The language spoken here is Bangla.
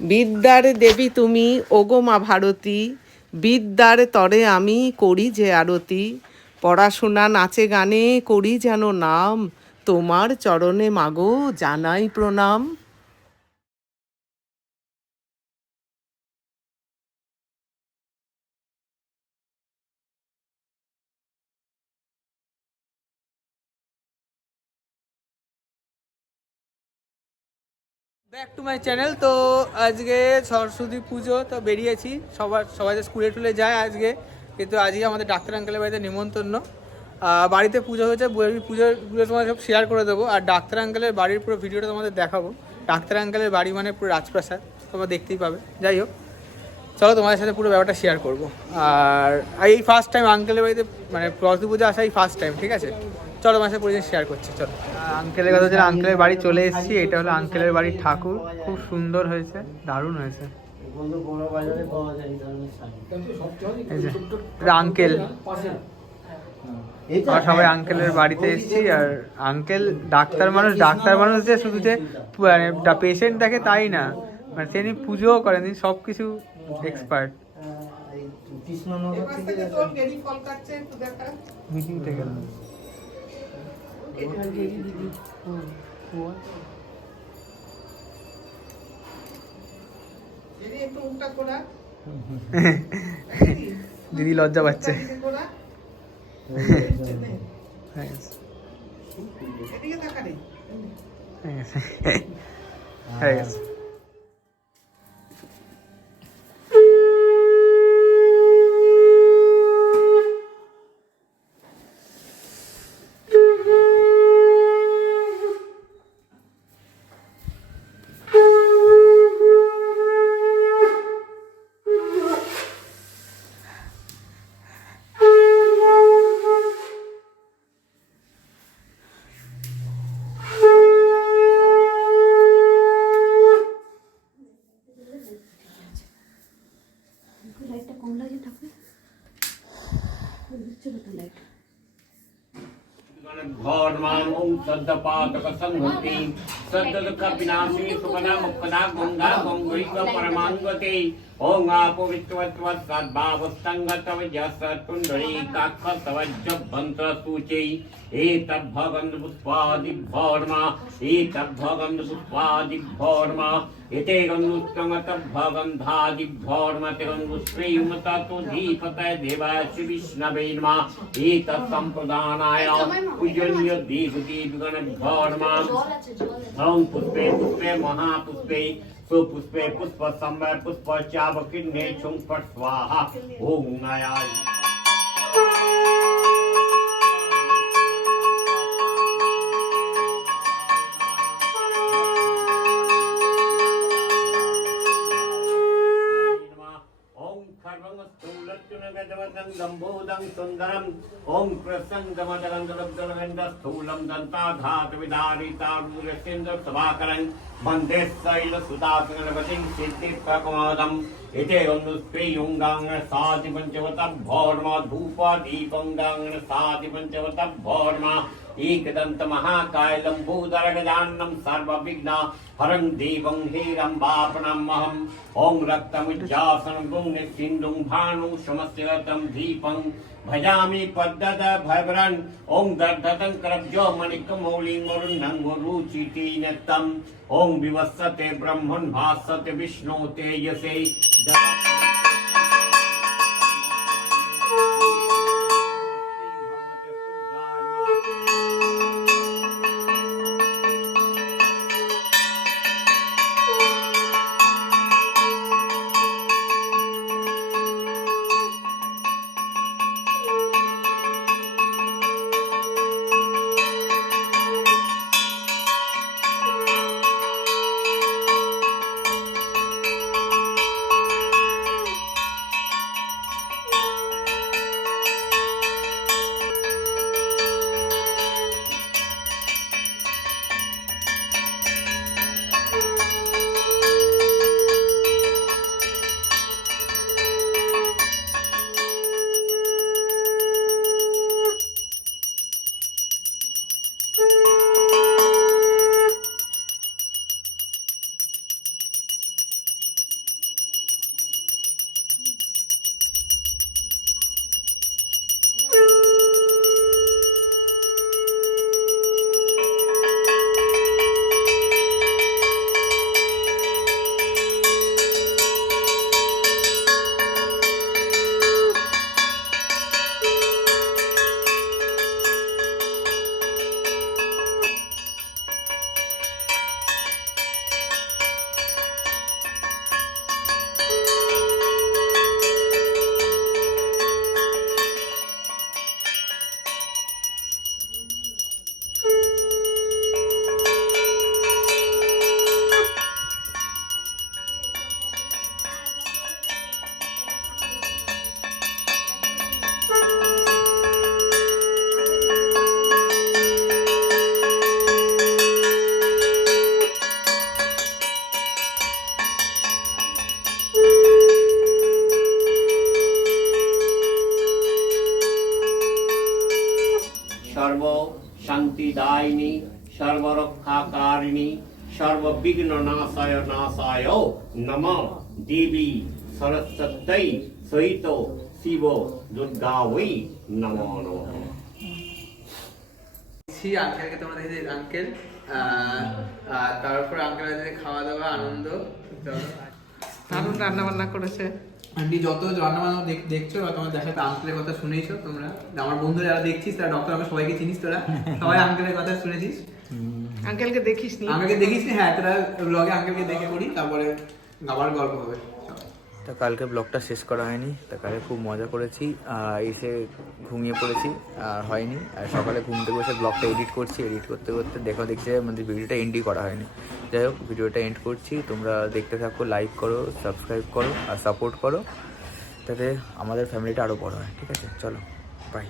বিদ্যার দেবী তুমি ওগো মা ভারতী, বিদ্যার তরে আমি করি যে আরতি, পড়াশোনা নাচে গানে করি যেন নাম, তোমার চরণে মাগো জানাই প্রণাম। Back to my channel. তো আজকে সরস্বতী পুজো, তো বেরিয়েছি, সবাই তো স্কুলে টুলে যায় আজকে, কিন্তু আজকে আমাদের ডাক্তার আঙ্কেলের বাড়িতে নিমন্ত্রণ। বাড়িতে পুজো হয়েছে, পুজোগুলো তোমাদের সব শেয়ার করে দেবো, আর ডাক্তার আঙ্কেলের বাড়ির পুরো ভিডিওটা তোমাদের দেখাবো। ডাক্তার আঙ্কেলের বাড়ি মানে পুরো রাজপ্রাসাদ, তোমরা দেখতেই পাবে। যাই হোক, চলো তোমাদের সাথে পুরো ব্যাপারটা শেয়ার করবো। আর এই ফার্স্ট টাইম আঙ্কেলের বাড়িতে মানে সরস্বতী পুজো আসা এই ফার্স্ট টাইম, ঠিক আছে? চলো তোমার সাথে পুরো শেয়ার করছি, চলো। আঙ্কেলের কথা হচ্ছে আঙ্কেলের বাড়ি চলে এসেছি। এটা হলো আঙ্কেলের বাড়ির ঠাকুর, খুব সুন্দর হয়েছে, দারুণ হয়েছে। আঙ্কেল, আমরা সবাই আঙ্কেলের বাড়িতে এসেছি। আর আঙ্কেল ডাক্তার মানুষ যে শুধু যে পেশেন্ট দেখে তাই না, মানে তিনি পুজোও করেন, তিনি সব কিছু এক্সপার্ট। মিটিং থেকে দিদি লজ্জা পাচ্ছে। হয়ে গেছে। ओम पवित्रवत् सद्भावस्तंगतवजसुंडरीकाक्षतवज्जभन्त्रसूचै एतद्भगन्धपुष्पादिभौर्मा एतद्भगन्धपुष्पादिभौर्मा एते गन्धुस्तंगतभगन्धादिभौर्मा ते गन्धुश्रीमततो धीपतये देवाय श्री विष्णवे नमः एतत्सम्प्रदानाय पूजनीय देवदेवगणभौर्मा ओम पुष्पे पुष्पे महापुष्पे सुपुष्पे पुष्प संवय पुष्प चावकिन्ने छुं फट् स्वाहा ओम नायाय सुंदरम ओम प्रसंगमदगंधलब्धलवेन्द्रस्थूलम दंताधातविदारितारूरसेन्द्र सभाकरं वन्दे शैलसुधासनगणपतिं सिद्धिप्रकमोदम् इति अनुस्प्रियुङ्गाङ्ग साधिपञ्चवतभौर्मा धूपदीपङ्गाङ्ग साधिपञ्चवतभौर्मा एकदन्तमहाकाय लम्बोदरगजाननं सर्वविघ्न हरं देवं हेरम्बापनमहं ॐ रक्तमुज्जासनं पुण्यसिन्धुं भानुं समस्यगतं दीपं भजामि पद्मद भैवरन् ॐ दर्धतं करब्जो मणिकमौलिमरुन्नं गुरुचितिनतं ॐ विवस्वते ब्रह्मन् भास्वते विष्णु तेजसे सर्वरक्षाकारिणी सर्वविघ्ननाशाय नाशाय नमः देवी सरस्वती सहित शिव दुर्गा वै नमो नमः। আঙ্কেলকে তোমরা দেখে আঙ্কেল তারপর আঙ্কেল খাওয়া দাওয়া আনন্দ দারুণ রান্না বান্না করেছে। আন্টি যত রান্না বান্না দেখছো বা তোমার যার সাথে আঙ্কেলের কথা শুনেছো তোমরা, আমার বন্ধু যারা দেখছিস তারা ডক্টর আমি সবাইকে চিনিস, তোরা সবাই আঙ্কেলের কথা শুনেছিস। আঙ্কেলকে দেখিস নি? আঙ্কেলকে দেখিস নি? হ্যাঁ, তোরা ব্লগে আঙ্কেলকে দেখে পড়ি, তারপরে আবার গল্প হবে। তা কালকে ব্লগটা শেষ করা হয়নি, তা কালকে খুব মজা করেছি, এসে ঘুমিয়ে পড়েছি আর হয়নি। আর সকালে ঘুম থেকে বসে ব্লগটা এডিট করছি, এডিট করতে করতে দেখছি আমাদের ভিডিওটা এন্ডই করা হয়নি। যাই হোক, ভিডিওটা এন্ড করছি, তোমরা দেখতে থাকো, লাইক করো, সাবস্ক্রাইব করো আর সাপোর্ট করো, তাতে আমাদের ফ্যামিলিটা আরও বড় হয়। ঠিক আছে, চলো বাই।